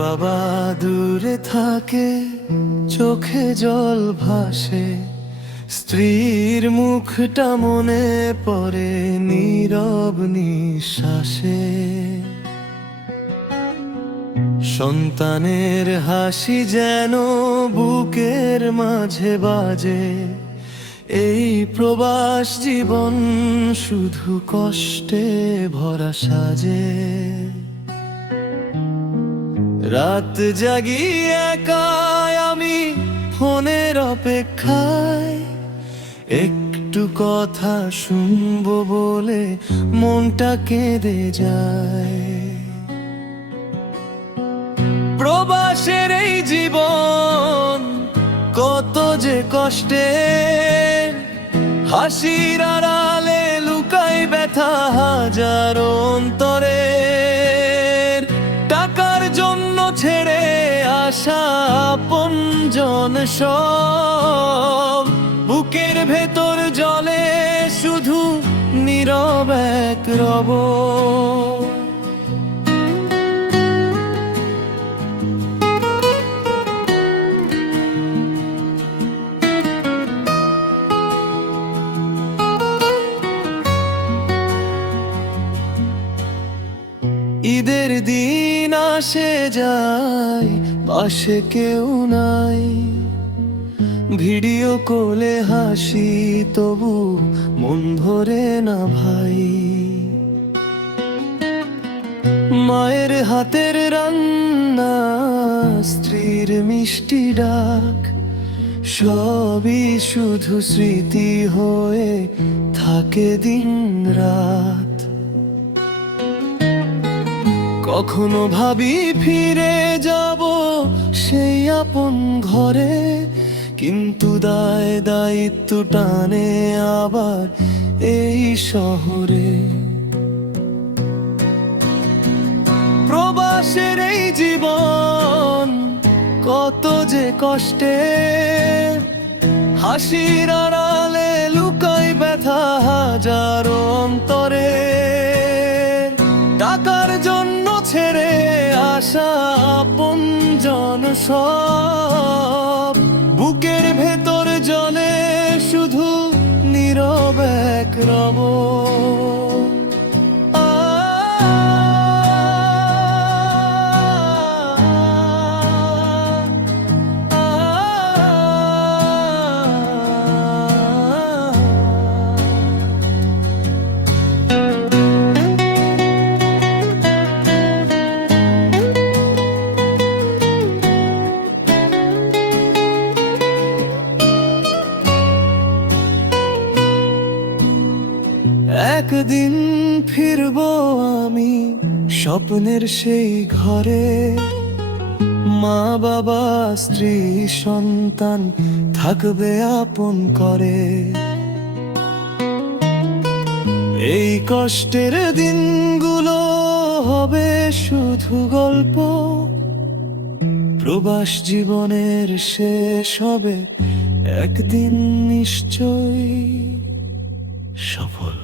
বাবা দূরে থাকে, চোখে জল ভাসে, স্ত্রীর মুখটা মনে পড়ে নীরব নিঃশ্বাসে। সন্তানের হাসি যেন বুকের মাঝে বাজে, এই প্রবাস জীবন শুধু কষ্টে ভরা সাজে। রাত জাগি একা আমি ফোনের অপেক্ষায়, একটু কথা শুনবো বলে মনটা কেঁদে যায়। প্রবাসের এই জীবন কত যে কষ্টের, হাসির আড়ালে লুকায় ব্যথা হাজার অন্তরের। টাকার জন্য ছেড়ে আসা আপনজন সব, বুকের ভেতর জলে শুধু নীরব এক রব। ঈদের দিন আসে যায়, পাশে কেউ নাই, ভিডিও কলে হাসি তবু মন ভরে না ভাই। মায়ের হাতের রান্না, স্ত্রীর মিষ্টি ডাক, সবই শুধু স্মৃতি হয়ে থাকে দিন রাত। কখনো ভাবি ফিরে যাব সেই আপন ঘরে, কিন্তু দায় দায়িত্ব টানে আবার এই শহরে। প্রবাসের এই জীবন কত যে কষ্টের, হাসির আড়ালে লুকায় ব্যথা হাজার অন্তরে। টাকার জন্য ছেড়ে আসা আপনজন সব, বুকের ভেতর জলে শুধু নীরব এক রব। একদিন ফিরবো আমি স্বপ্নের সেই ঘরে, মা বাবা স্ত্রী সন্তান থাকবে আপন করে। এই কষ্টের দিনগুলো হবে শুধু গল্প, প্রবাস জীবনের শেষ হবে একদিন নিশ্চয়ই সফল।